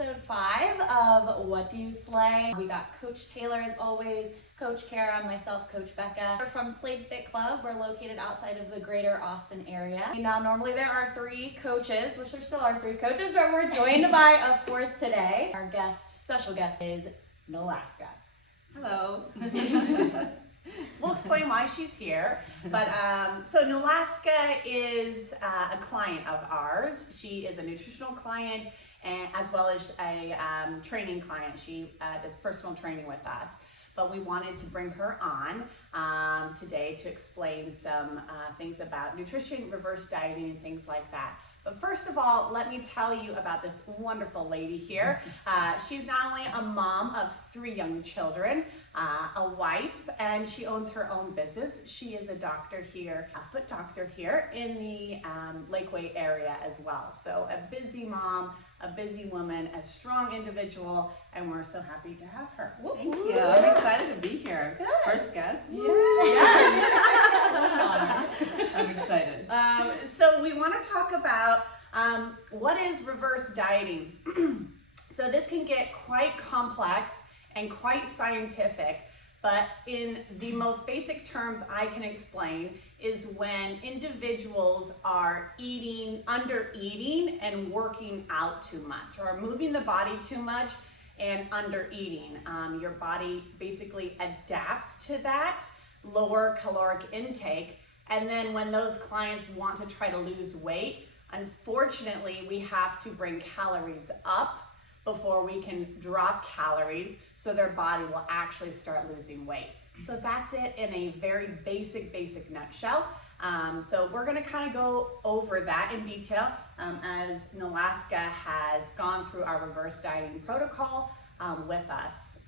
episode 5 of What Do You Slay? We got Coach Taylor as always, Coach Kara, myself, Coach Becca. We're from Slade Fit Club. We're located outside of the greater Austin area. Now, normally there are 3 coaches, which there still are 3 coaches, but we're joined by a 4th today. Our special guest is Nolaska. Hello. We'll explain why she's here. But so Nolaska is a client of ours. She is a nutritional client and as well as a training client. She does personal training with us. But we wanted to bring her on today to explain some things about nutrition, reverse dieting, and things like that. But first of all, let me tell you about this wonderful lady here. She's not only a mom of 3 young children, a wife, and she owns her own business. She is a doctor here, a foot doctor here in the Lakeway area as well. So a busy mom, a busy woman, a strong individual, and we're so happy to have her. Thank you. I'm excited to be here. Good. First guest. Yeah. I'm excited. So we want to talk about what is reverse dieting. So this can get quite complex and quite scientific, but in the most basic terms I can explain is when individuals are under eating and working out too much, or moving the body too much and under eating. Your body basically adapts to that lower caloric intake. And then when those clients want to try to lose weight, unfortunately, we have to bring calories up before we can drop calories so their body will actually start losing weight. So that's it in a very basic nutshell. So we're gonna kind of go over that in detail as Nolaska has gone through our reverse dieting protocol with us,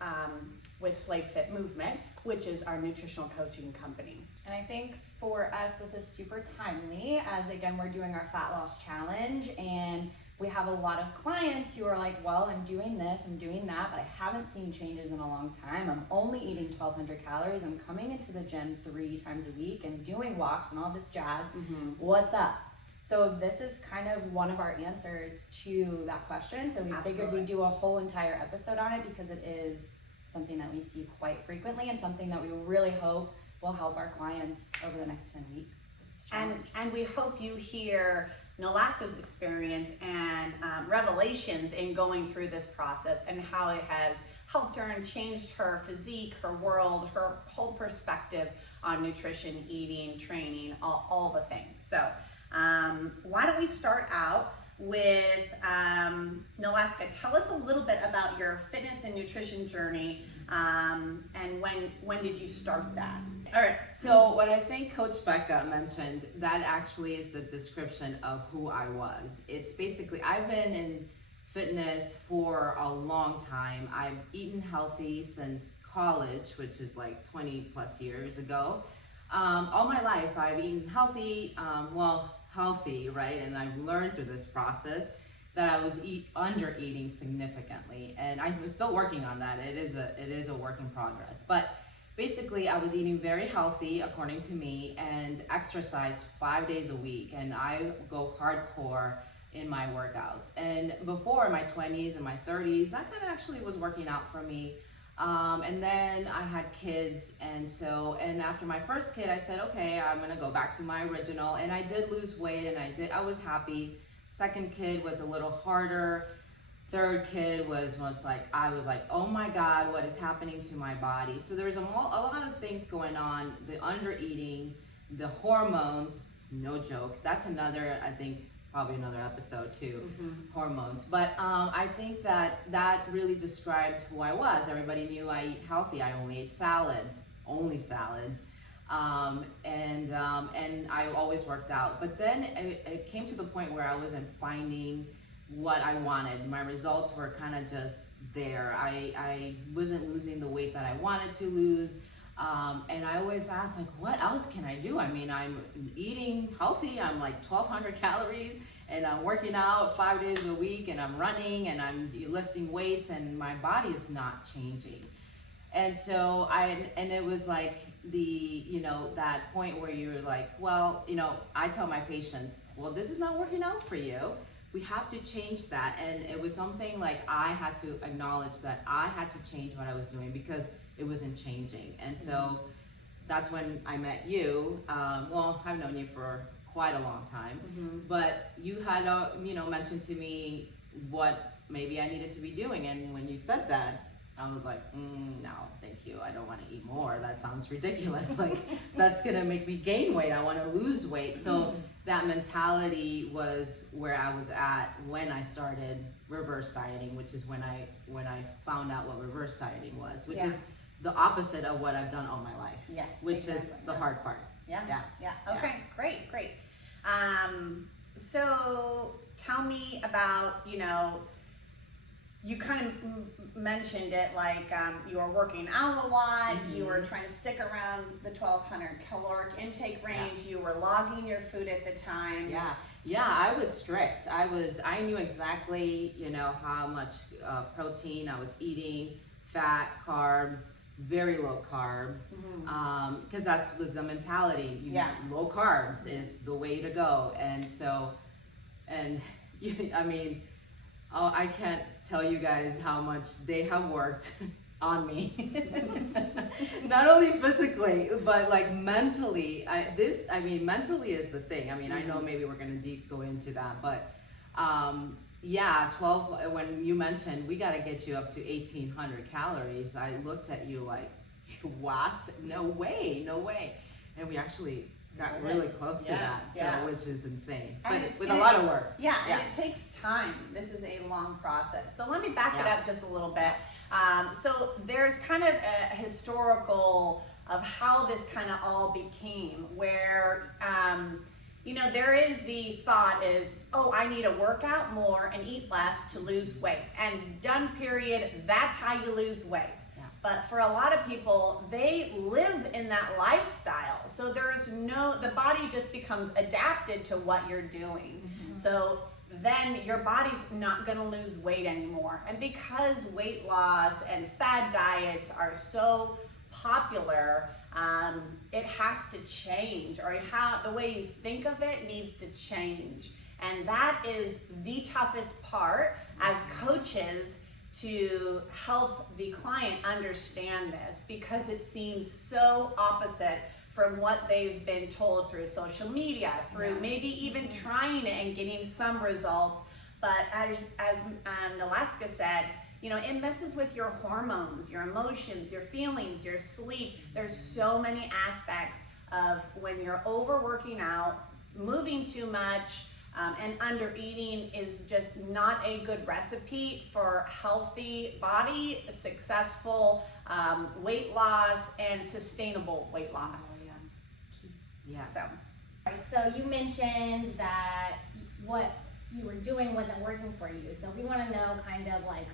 with Slade Fit Movement, which is our nutritional coaching company. And I think for us, this is super timely as, again, we're doing our fat loss challenge, and we have a lot of clients who are like, well, I'm doing this, I'm doing that, but I haven't seen changes in a long time. I'm only eating 1,200 calories. I'm coming into the gym 3 times a week and doing walks and all this jazz. What's up? So this is kind of one of our answers to that question. So we figured we'd do a whole entire episode on it because it is something that we see quite frequently and something that we really hope will help our clients over the next 10 weeks. And we hope you hear Nolaska's experience and revelations in going through this process and how it has helped her and changed her physique, her world, her whole perspective on nutrition, eating, training, all the things. So why don't we start out with Nolaska, tell us a little bit about your fitness and nutrition journey, and when did you start that? All right, so what I think Coach Becca mentioned, that actually is the description of who I was. It's basically, I've been in fitness for a long time. I've eaten healthy since college, which is like 20 plus years ago. All my life I've eaten healthy, healthy, right? And I've learned through this process that I was under eating significantly, and I'm still working on that. It is a work in progress. But basically, I was eating very healthy, according to me, and exercised 5 days a week, and I go hardcore in my workouts. And before, in my 20s and my 30s, that kind of actually was working out for me. And then I had kids, and after my first kid, I said, okay, I'm gonna go back to my original, and I did lose weight, and I was happy. Second kid was a little harder. Third kid was like, I was like, oh my God, what is happening to my body? So there was a lot of things going on, the under eating, the hormones, it's no joke. That's another, I think, probably another episode too, hormones. But I think that really described who I was. Everybody knew I eat healthy. I only ate salads, only salads. And I always worked out. But then it came to the point where I wasn't finding what I wanted. My results were kind of just there. I wasn't losing the weight that I wanted to lose. And I always asked, like, what else can I do? I mean, I'm eating healthy. I'm like 1,200 calories, and I'm working out 5 days a week, and I'm running, and I'm lifting weights, and my body is not changing. And so it was like that point where you're like, well, I tell my patients, well, this is not working out for you. we have to change that. And it was something like I had to acknowledge that I had to change what I was doing because it wasn't changing. And so that's when I met you. Well, I've known you for quite a long time, but you had mentioned to me what maybe I needed to be doing. And when you said that, I was like, no, thank you. I don't want to eat more. That sounds ridiculous. Like, that's going to make me gain weight. I want to lose weight. So that mentality was where I was at when I started reverse dieting, which is when I found out what reverse dieting was, which is the opposite of what I've done all my life, which is the hard part. Okay, great. So tell me about, you kind of mentioned it, like you were working out a lot, you were trying to stick around the 1,200 caloric intake range, you were logging your food at the time. I was strict. I knew exactly, how much protein I was eating, fat, carbs, very low carbs, because that was the mentality. Low carbs is the way to go. And so, I can't tell you guys how much they have worked on me. Not only physically, but like mentally. Mentally is the thing. I know maybe we're gonna go into that, but 12, when you mentioned we gotta get you up to 1,800 calories, I looked at you like, what? No way. And we actually got really close to that, which is insane, but with a lot of work. And it takes time. This is a long process. So let me back it up just a little bit. So there's kind of a historical of how this kind of all became, where there is the thought is, I need to work out more and eat less to lose weight, and done, period. That's how you lose weight. But for a lot of people, they live in that lifestyle. So the body just becomes adapted to what you're doing. So then your body's not gonna lose weight anymore. And because weight loss and fad diets are so popular, it has to change, or the way you think of it needs to change. And that is the toughest part as coaches, to help the client understand this, because it seems so opposite from what they've been told through social media, through maybe even trying it and getting some results. But as Nalaska said, it messes with your hormones, your emotions, your feelings, your sleep. There's so many aspects of when you're overworking out, moving too much, and under eating is just not a good recipe for healthy body, successful weight loss, and sustainable weight loss. So you mentioned that what you were doing wasn't working for you. So we want to know kind of like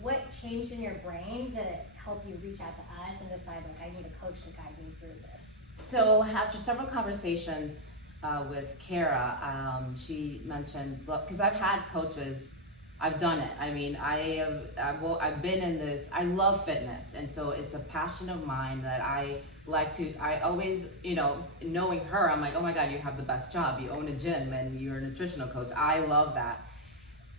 what changed in your brain to help you reach out to us and decide, like, I need a coach to guide me through this. So after several conversations with Kara, she mentioned, look, because I've had coaches, I've done it. I've been in this. I love fitness, and so it's a passion of mine that I always, knowing her, I'm like, oh my God, you have the best job. You own a gym and you're a nutritional coach. I love that.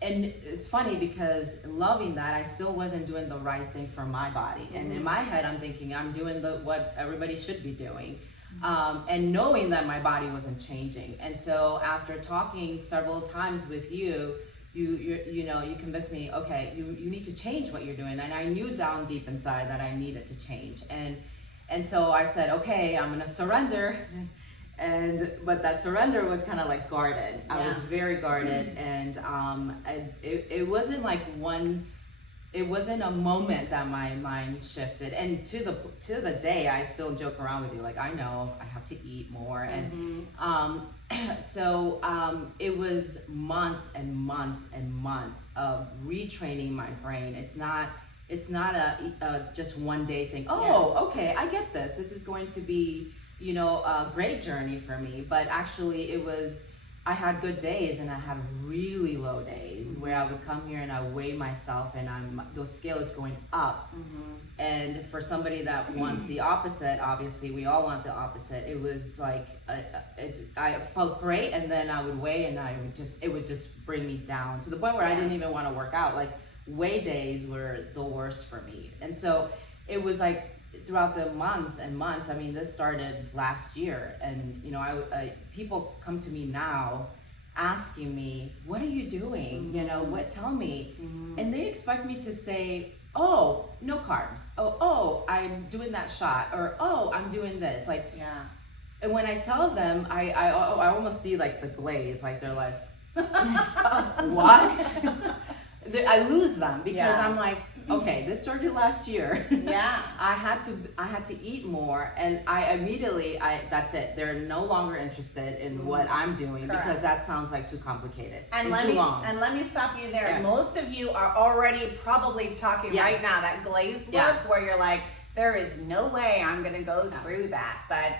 And it's funny because loving that, I still wasn't doing the right thing for my body. And in my head, I'm thinking I'm doing what everybody should be doing. And knowing that my body wasn't changing. And so after talking several times with you convinced me, okay, you need to change what you're doing. And I knew down deep inside that I needed to change. And so I said, okay, I'm gonna surrender. But that surrender was kind of like guarded. I was very guarded, and it wasn't like it wasn't a moment that my mind shifted. And to the day, I still joke around with you, like, I know I have to eat more. And so it was months and months and months of retraining my brain. It's not a just one day thing. Okay, I get this. This is going to be, a great journey for me. But actually I had good days and I had really low days where I would come here and I weigh myself and the scale is going up. And for somebody that wants the opposite, obviously we all want the opposite. It was like I felt great, and then I would weigh, and it would just bring me down to the point where I didn't even want to work out. Like weigh days were the worst for me, and so it was like throughout the months and months. I mean, this started last year, and you know, I people come to me now asking me, what are you doing? You know, tell me. And they expect me to say, oh, no carbs. Oh, I'm doing that shot. Or, oh, I'm doing this. Like, Yeah. and when I tell them, I almost see like the glaze, like they're like, what? I lose them because Yeah. I'm like, okay, this started last year. Yeah. I had to eat more, and I immediately that's it. They're no longer interested in what I'm doing Correct. because that sounds like too complicated And and too long. let me stop you there. Yeah. Most of you are already probably talking Yeah. right now that glazed look Yeah. where you're like, there is no way I'm gonna go through that. But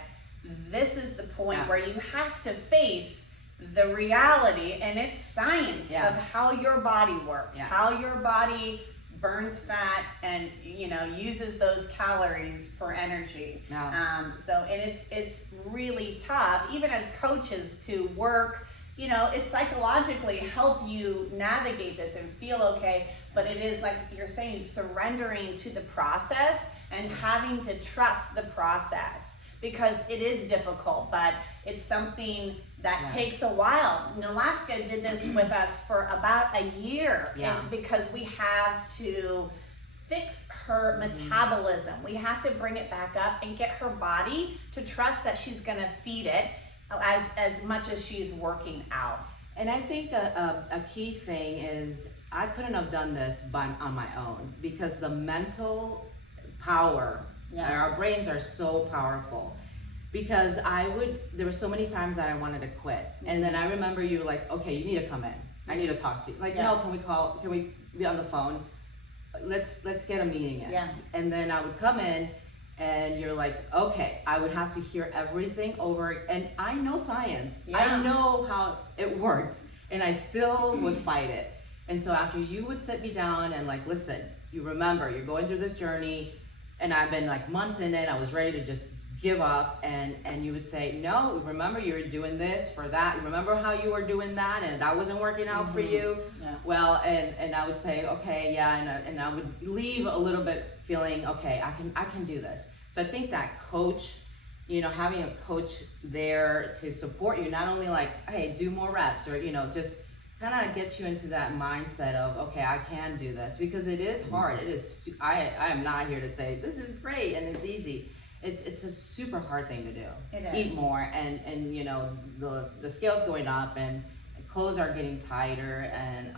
this is the point Yeah. where you have to face the reality, and it's science Yeah. of how your body works, Yeah. how your body burns fat and uses those calories for energy. Yeah. And it's really tough, even as coaches, to work. It psychologically help you navigate this and feel okay, but it is like you're saying, surrendering to the process and having to trust the process, because it is difficult, but it's something that Yeah. takes a while. Alaska did this with us for about a year, Yeah. and because we have to fix her metabolism. We have to bring it back up and get her body to trust that she's gonna feed it as much as she's working out. And I think a key thing is I couldn't have done this on my own, because the mental power, Yeah. our brains are so powerful. Because there were so many times that I wanted to quit. And then I remember you were like, okay, you need to come in. I need to talk to you. Like, Yeah. no, can we be on the phone? Let's get a meeting in. Yeah. And then I would come in, and you're like, okay, I would have to hear everything over. And I know science. Yeah. I know how it works. And I still would fight it. And so after you would sit me down and like, listen, you remember, you're going through this journey, and I've been like months in it, I was ready to just give up, and you would say, no, remember you were doing this for that, remember how you were doing that and that wasn't working out for you. Yeah. Well, and I would say, okay, yeah, and I would leave a little bit feeling, okay, I can do this. So I think that coach, having a coach there to support you, not only like, hey, do more reps, or just kind of get you into that mindset of, okay, I can do this, because it is hard. It is. I am not here to say this is great and it's easy. It's a super hard thing to do. It is. Eat more, and the scale's going up, and clothes are getting tighter, and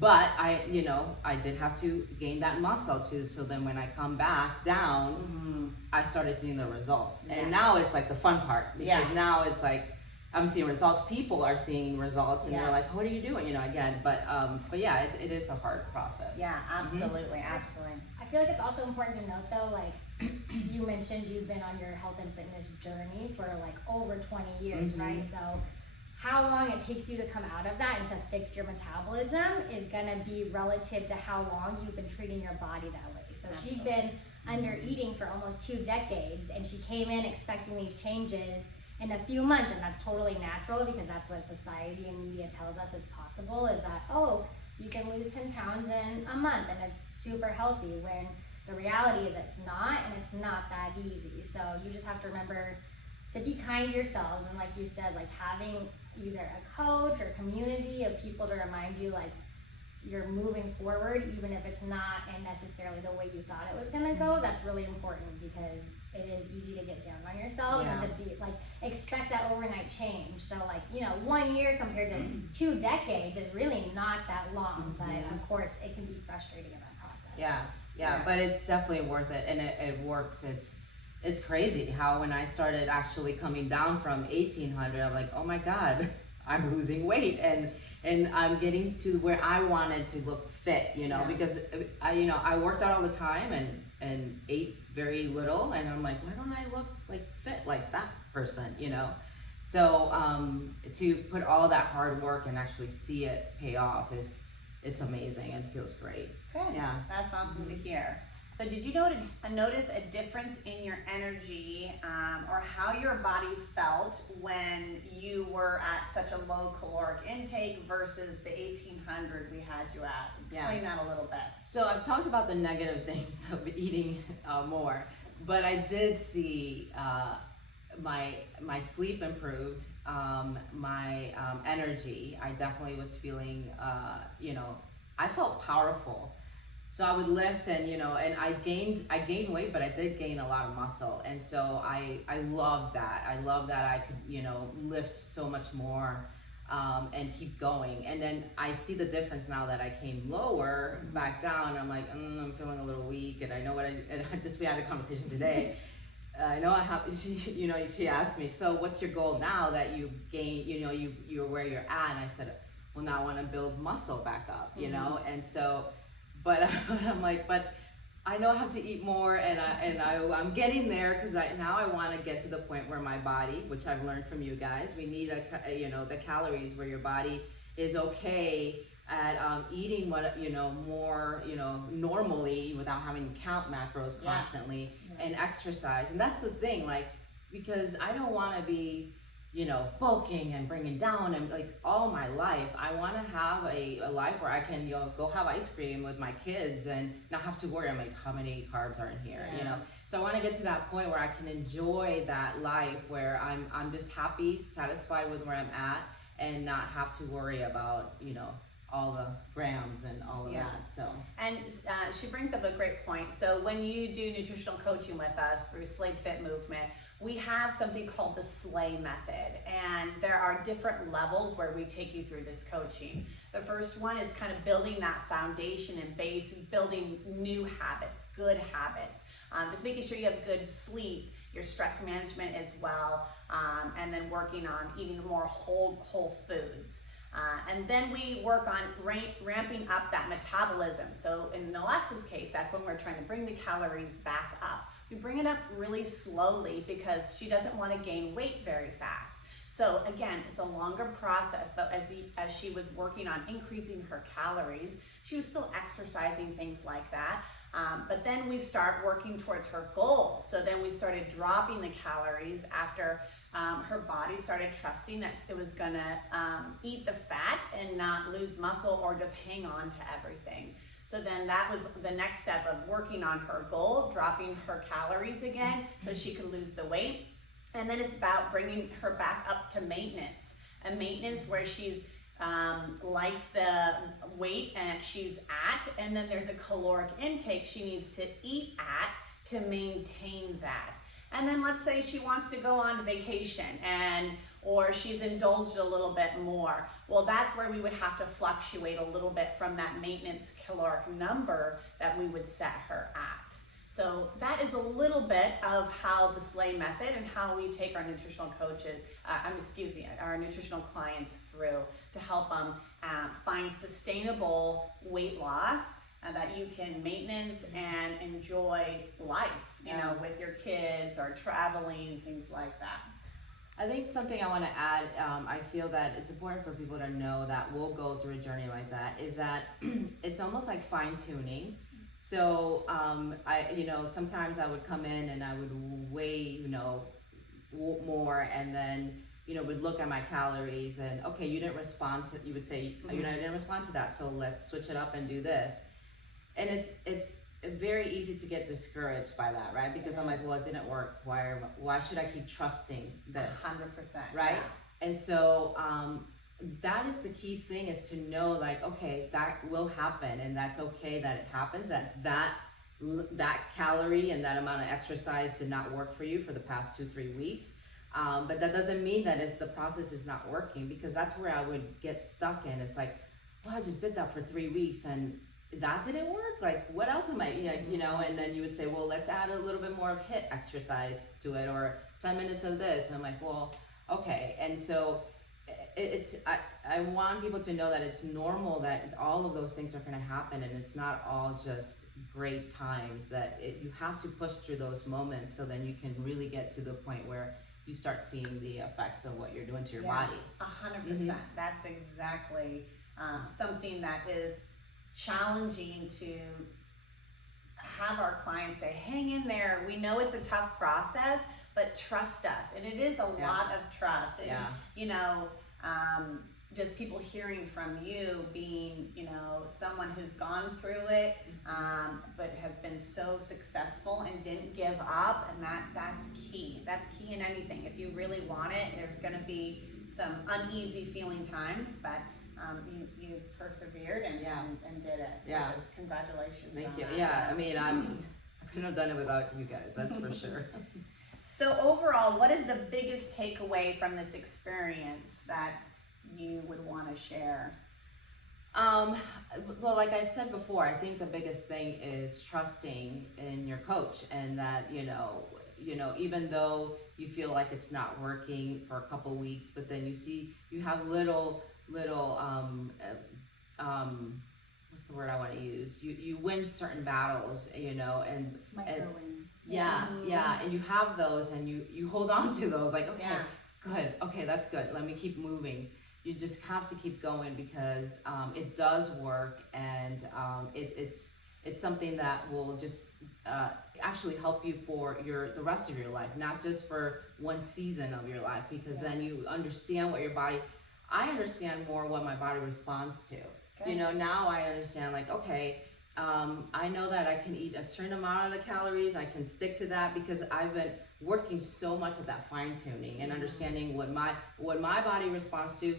but I did have to gain that muscle too. So then when I come back down, I started seeing the results, and now it's like the fun part, because now it's like I'm seeing results. People are seeing results, and they're like, "What are you doing?" Again. But yeah, it is a hard process. Yeah, absolutely, absolutely. I feel like it's also important to note though, like you mentioned you've been on your health and fitness journey for like over 20 years, right? So how long it takes you to come out of that and to fix your metabolism is gonna be relative to how long you've been treating your body that way. So she'd been under eating for almost 2 decades, and she came in expecting these changes in a few months, and that's totally natural, because that's what society and media tells us is possible, is that, oh, you can lose 10 pounds in a month and it's super healthy, when the reality is it's not, and it's not that easy. So you just have to remember to be kind to yourselves, and like you said, like having either a coach or community of people to remind you like you're moving forward, even if it's not in necessarily the way you thought it was gonna go. That's really important, because it is easy to get down on yourselves and to be like expect that overnight change. So like 1 year compared to 2 decades is really not that long, but of course it can be frustrating in that process. Yeah, but it's definitely worth it, and it works. It's crazy how when I started actually coming down from 1800, I'm like, oh my God, I'm losing weight, and I'm getting to where I wanted to look fit, because I worked out all the time and ate very little, and I'm like, why don't I look like fit like that person, So to put all that hard work and actually see it pay off it's amazing and feels great. Good. Yeah. That's awesome to hear. So did you notice a difference in your energy or how your body felt when you were at such a low caloric intake versus the 1800 we had you at? Explain that a little bit. So I've talked about the negative things of eating more, but I did see my sleep improved, my energy. I definitely was feeling, I felt powerful. So I would lift and, and I gained weight, but I did gain a lot of muscle. And so I love that. I love that I could, lift so much more and keep going. And then I see the difference now that I came lower, back down. I'm like, I'm feeling a little weak. And I know and we had a conversation today. I know she asked me, so what's your goal now that you gain, you're where you're at? And I said, well, now I want to build muscle back up, And so, but I'm like, but I know I have to eat more, and I'm getting there because now I want to get to the point where my body, which I've learned from you guys, we need the calories where your body is okay at eating what more normally without having to count macros constantly and exercise. And that's the thing, like, because I don't want to be bulking and bringing down, and like all my life I want to have a life where I can go have ice cream with my kids and not have to worry. I'm like, how many carbs are in here? So I want to get to that point where I can enjoy that life where I'm just happy, satisfied with where I'm at, and not have to worry about all the grams and all of that. So, and she brings up a great point. So when you do nutritional coaching with us through Slay Fit Movement, we have something called the SLAY method, and there are different levels where we take you through this coaching. The first one is kind of building that foundation and base, building new habits, good habits, just making sure you have good sleep, your stress management as well, and then working on eating more whole foods. And then we work on ramping up that metabolism. So in Alessa's case, that's when we're trying to bring the calories back up. We bring it up really slowly because she doesn't want to gain weight very fast. So again, it's a longer process, but as she was working on increasing her calories, she was still exercising, things like that. But then we start working towards her goal. So then we started dropping the calories after her body started trusting that it was gonna eat the fat and not lose muscle or just hang on to everything. So then that was the next step of working on her goal, dropping her calories again so she could lose the weight. And then it's about bringing her back up to maintenance, a maintenance where she's likes the weight and she's at, and then there's a caloric intake she needs to eat at to maintain that. And then let's say she wants to go on vacation or she's indulged a little bit more. Well, that's where we would have to fluctuate a little bit from that maintenance caloric number that we would set her at. So that is a little bit of how the SLAY method and how we take our nutritional coaches, our nutritional clients through to help them find sustainable weight loss that you can maintenance and enjoy life, with your kids or traveling, things like that. I think something I want to add, I feel that it's important for people to know that we'll go through a journey like that, is that it's almost like fine tuning. So, sometimes I would come in and I would weigh, more, and then, would look at my calories and, okay, you didn't respond to, you would say, I didn't respond to that, so let's switch it up and do this. And it's very easy to get discouraged by that, right? Because I'm like, well, it didn't work. Why should I keep trusting this? 100%. Right? Yeah. And so, that is the key thing, is to know, like, okay, that will happen, and that's okay that it happens, that calorie and that amount of exercise did not work for you for the past 2-3 weeks. But that doesn't mean that the process is not working, because that's where I would get stuck in. It's like, well, I just did that for 3 weeks and that didn't work. Like, what else am I, and then you would say, well, let's add a little bit more of HIIT exercise to it, or 10 minutes of this. And I'm like, well, okay. And so I want people to know that it's normal that all of those things are going to happen, and it's not all just great times, that you have to push through those moments so then you can really get to the point where you start seeing the effects of what you're doing to your body. 100%. That's exactly something that is challenging to have our clients say, hang in there. We know it's a tough process, but trust us. And it is a lot of trust. And, you know, just people hearing from you, being, you know, someone who's gone through it, but has been so successful and didn't give up, and that's key. That's key in anything. If you really want it, there's going to be some uneasy feeling times, but you persevered and did it. Yeah. Congratulations. Thank on you. that. Yeah, I mean, I couldn't have done it without you guys, that's for sure. So overall, what is the biggest takeaway from this experience that you would want to share? Well, like I said before, I think the biggest thing is trusting in your coach, and that, you know, even though you feel like it's not working for a couple weeks, but then you have little, what's the word I want to use? You win certain battles, you know, and Micro wins. and you have those, and you hold on to those, like, okay, good, okay, that's good, let me keep moving. You just have to keep going, because it does work, and it's something that will just actually help you for the rest of your life, not just for one season of your life, because then you understand what your body. I understand more what my body responds to. Okay. You know, now I understand, like, okay, I know that I can eat a certain amount of calories. I can stick to that, because I've been working so much at that fine tuning and understanding what my body responds to.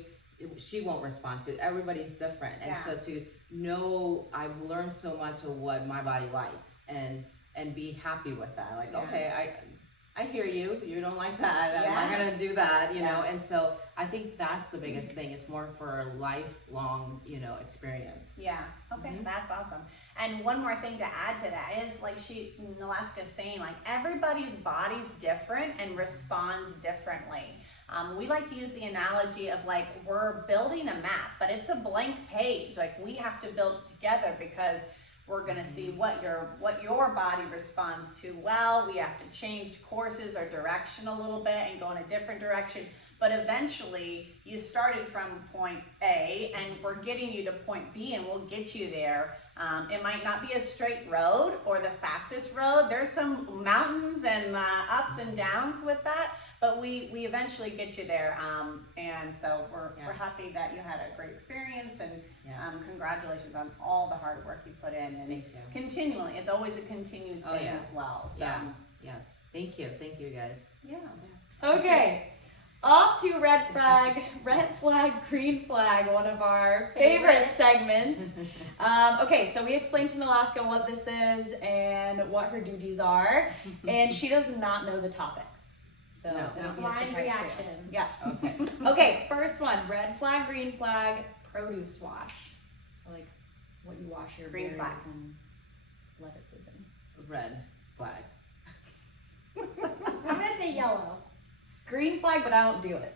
She won't respond to. Everybody's different, and so to know, I've learned so much of what my body likes, and be happy with that. Like, okay, I hear you. You don't like that. I'm not gonna do that. You know, and so I think that's the biggest thing. It's more for a lifelong, you know, experience. Yeah. Okay, that's awesome. And one more thing to add to that is, like Nalaska's saying, like, everybody's body's different and responds differently. We like to use the analogy of, like, we're building a map, but it's a blank page. Like, we have to build it together, because we're gonna see what your body responds to. Well, we have to change courses or direction a little bit and go in a different direction. But eventually, you started from point A, and we're getting you to point B, and we'll get you there. It might not be a straight road or the fastest road. There's some mountains and ups and downs with that, but we eventually get you there. And so we're happy that you had a great experience, and congratulations on all the hard work you put in. And Thank you. Continually, it's always a continued thing as well. So. Yeah. Yes. Thank you, guys. Yeah. Okay. Off to red flag, green flag, one of our favorite segments. Okay, so we explained to Nalaska what this is and what her duties are, and she does not know the topics. So it'll be a Blind surprise for you. reaction. Yes. Okay. Okay, first one, red flag, green flag, produce wash. So like what you wash your Green berries flag. and lettuces in. Red flag. I'm gonna say yellow. Green flag, but I don't do it.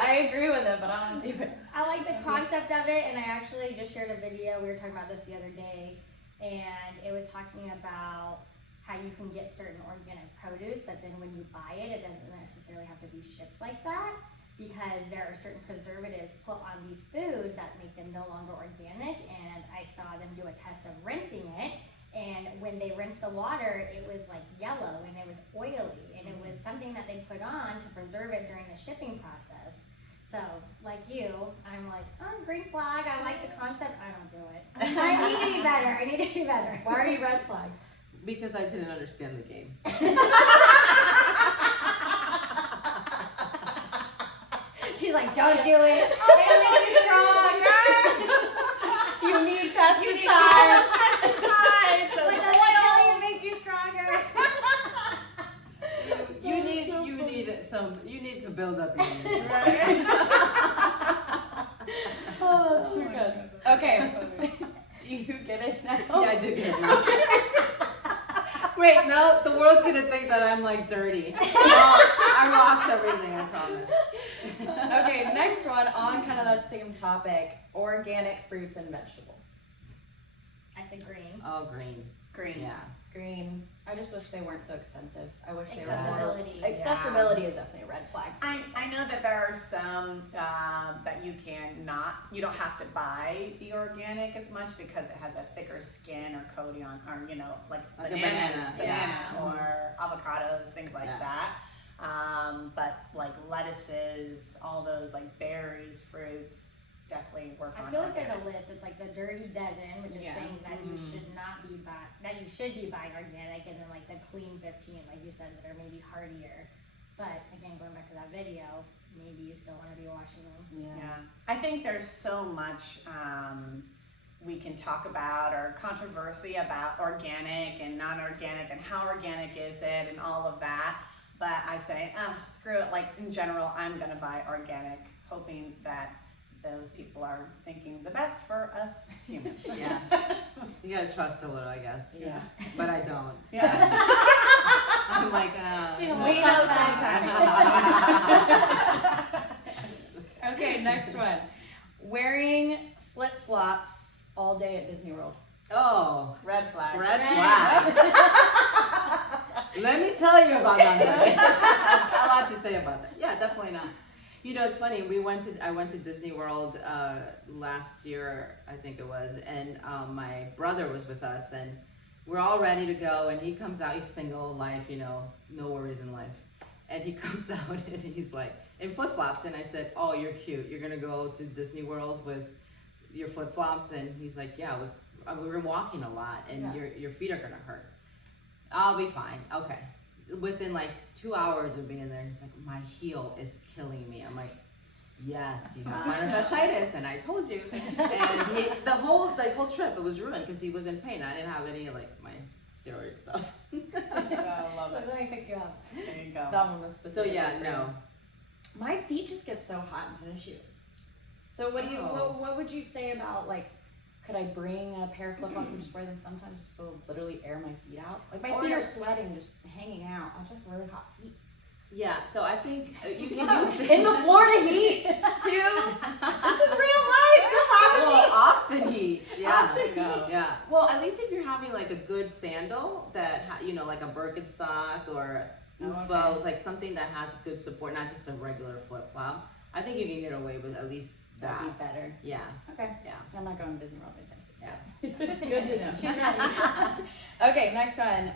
I agree with it, but I don't do it. I like the concept of it, and I actually just shared a video. We were talking about this the other day, and it was talking about how you can get certain organic produce, but then when you buy it, it doesn't necessarily have to be shipped like that, because there are certain preservatives put on these foods that make them no longer organic. And I saw them do a test of rinsing it, and when they rinsed the water, it was like yellow and it was oily, and it was something that they put on to preserve it during the shipping process. So, like you, I'm like, green flag, I like the concept, I don't do it. I need to be better. Why are you red flag? Because I didn't understand the game. She's like, don't do it. It'll make you strong. You need pesticides. What doesn't kill you makes you stronger. You need to build up your immune system. Oh, that's too good. Okay. Do you get it now? Yeah, I do get it now. Wait, no, the world's gonna think that I'm like dirty. No, I wash everything, I promise. Okay, next one on kind of that same topic, organic fruits and vegetables. I said green. Oh, green. Green. Yeah. Green. I just wish they weren't so expensive. I wish they were more. Accessibility. Accessibility is definitely a red flag. I know that there are some that you don't have to buy the organic as much because it has a thicker skin or coating on, or like Like a banana, banana, or avocados, things like Yeah. that. But like lettuces, all those like berries, fruits, definitely work on. I feel like there's organic. a list. It's like the dirty dozen, which is Yeah. things that you should not be buying, that you should be buying organic, and then like the clean 15, like you said, that are maybe hardier. But again, going back to that video, maybe you still want to be washing them. Yeah, I think there's so much we can talk about, or controversy about organic and non-organic and how organic is it and all of that. But I say, screw it. Like in general, I'm gonna buy organic, hoping that those people are thinking the best for us humans. Yeah. You gotta trust a little, I guess. Yeah. But I don't. Yeah. I'm like, She don't We like know sometimes. Okay, next one. Wearing flip flops all day at Disney World. oh, Red flag. red flag. Let me tell you about that. A lot to say about that. Yeah, definitely not. You know, it's funny. I went to Disney World last year, I think it was, and my brother was with us, and we're all ready to go. And he comes out. He's single, life, no worries in life. And he comes out and he's like in flip flops. And I said, "Oh, you're cute. You're gonna go to Disney World with your flip flops?" And he's like, "Yeah, we were walking a lot, and Yeah. your feet are gonna hurt." I'll be fine. Okay. Within like 2 hours of being there, he's like, "My heel is killing me." I'm like, "Yes, you have plantar fasciitis," and I told you. And the whole trip, it was ruined because he was in pain. I didn't have any like my steroid stuff. I love it. Let me fix you up. There you go. That one was So specific. yeah, no. My feet just get so hot in tennis shoes. So what do you Oh. what would you say about like, could I bring a pair of flip flops and just wear them sometimes just to literally air my feet out? Like my Or feet no- are sweating just hanging out. I just have really hot feet. Yeah, so I think you can use In the Florida heat too. This is real life. well, Austin heat. Yeah. Austin heat. Yeah. Well, at least if you're having like a good sandal that like a Birkenstock or Ufos, okay. like something that has good support, not just a regular flip flop. I think you can get away with at least that. That'd be better. Yeah. Okay. Yeah. I'm not going to Disney World anytime soon. Yeah. Just in Good case. to know. She's ready. Okay, next one.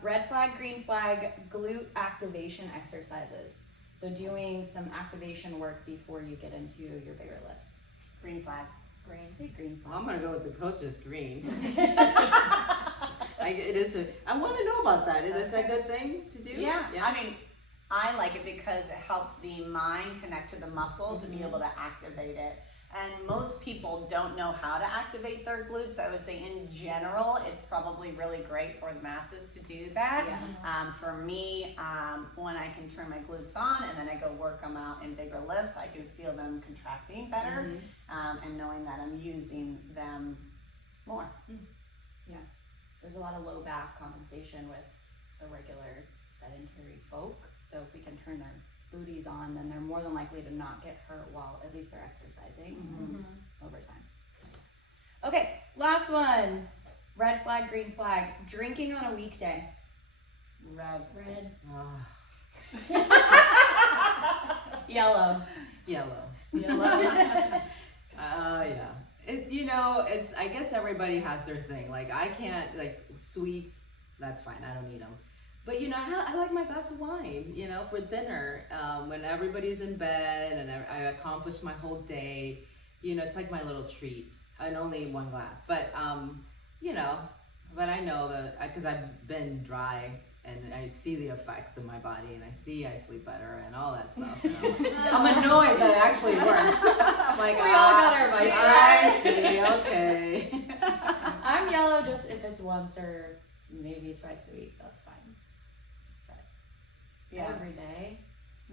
Red flag, green flag, glute activation exercises. So doing some activation work before you get into your bigger lifts. Green flag. Green, say green Well, flag. I'm gonna go with the coach's green. It is. I want to know about that. Is this a good thing to do? Yeah. I mean, I like it because it helps the mind connect to the muscle to be able to activate it. And most people don't know how to activate their glutes. I would say in general, it's probably really great for the masses to do that. Yeah. For me, when I can turn my glutes on and then I go work them out in bigger lifts, I can feel them contracting better and knowing that I'm using them more. There's a lot of low back compensation with the regular sedentary folk. So if we can turn their booties on, then they're more than likely to not get hurt while at least they're exercising over time. Okay, last one. Red flag, green flag. Drinking on a weekday. Red. Red. Yellow. Yellow. Yellow. Yeah. It's I guess everybody has their thing. Like I can't like sweets. That's fine. I don't eat them. But I like my glass of wine. For dinner when everybody's in bed and I accomplished my whole day. It's like my little treat. And only one glass. But But I know that because I've been dry and I see the effects in my body and I sleep better and all that stuff. And I'm annoyed that it actually works. I'm like, We all got our vices. I see, okay. I'm yellow just if it's once or maybe twice a week. That's fine. Yeah. Every day.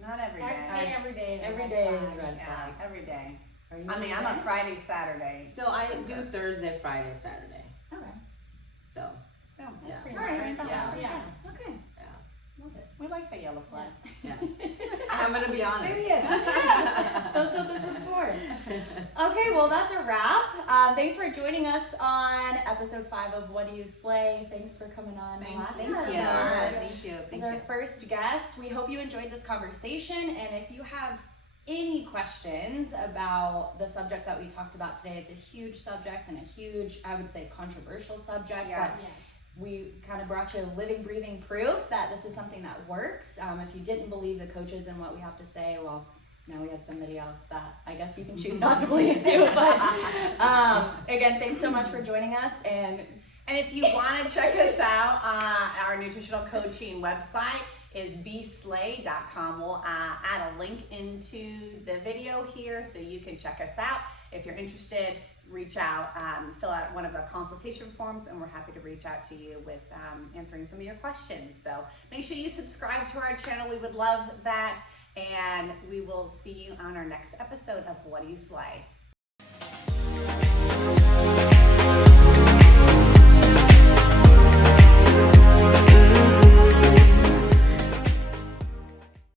Not every I'd day. say every day is a Every red day flag. is red Yeah, flag. every day. Are you I mean, every I'm day? a Friday, Saturday. So I do Thursday, Friday, Saturday. Okay. So So That's Yeah. pretty All right, nice. yeah. Yeah. Okay. yeah. Love it. we like the yellow flag. Yeah. I'm gonna be honest. There you go. That's what this is for. Okay, well that's a wrap. Thanks for joining us on episode 5 of What Do You Slay. Thanks for coming on. Thank you. As our first guest, we hope you enjoyed this conversation, and if you have any questions about the subject that we talked about today, it's a huge subject and a huge, I would say, controversial subject, Yeah. but we kind of brought you living, breathing proof that this is something that works. If you didn't believe the coaches and what we have to say, well, now we have somebody else that I guess you can choose not to believe too. But again, thanks so much for joining us. And if you want to check us out, our nutritional coaching website is beslay.com. We'll add a link into the video here so you can check us out. If you're interested, reach out, fill out one of the consultation forms, and we're happy to reach out to you with answering some of your questions. So make sure you subscribe to our channel. We would love that. And we will see you on our next episode of What Do You Slay?